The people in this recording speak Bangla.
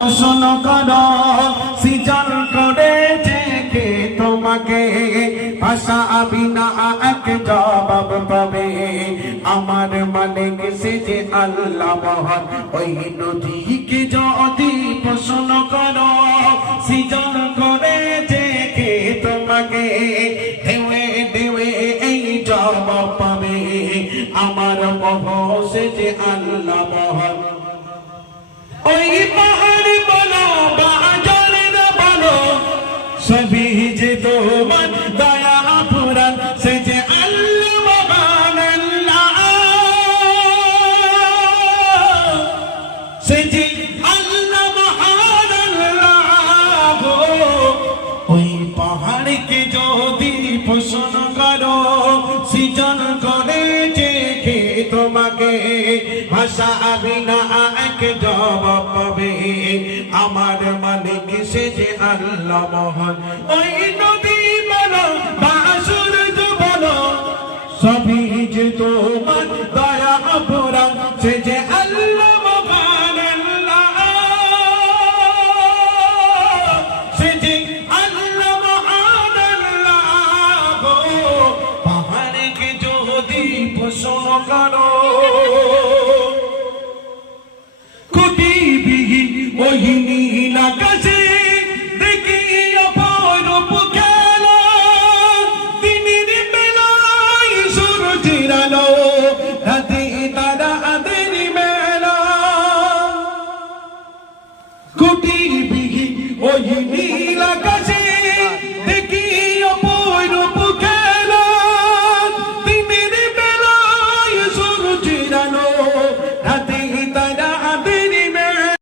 শোনো করো সৃজন করেছে কে তোমাকে ভাষা বিনা এক জবাব পাবে আমার মালিক সে যে আল্লাহ মহান ওই নদীকে যদি প্রশ্ন করো সৃজন করেছে কে তোমাকে ঢেউয়ে ঢেউয়ে এই জবাব পাবে আমার মহ সে যে আল্লাহ মহান ওই পাহাড়ি বলো বা জলের বলো সবই যে তোমার দয়া পুরান সে যে আল্লাহ মহান আল্লাহ সে যে আল্লাহ মহান আল্লাহ ওই পাহাড়কে যদি প্রশ্ন করো সৃজন করেছে কে তোমাকে ভাষা বিনা এক জবাব পাবে আমার মালিক সে যে আল্লাহ মহান ওই নদী বলো বা সূর্য বলো সবই যে তোমার দয়া পুরান সে যে আল্লাহ মহান আল্লাহ সে যে আল্লাহ মহান আল্লাহ পাহাড়কে যদি প্রশ্ন করো ওই নীল আকাশে দেখি অপরূপ খেলা দিনের বেলায় সূর্যের আলো রাতে তারাদের মেলা কোটি বিহি ওই নীল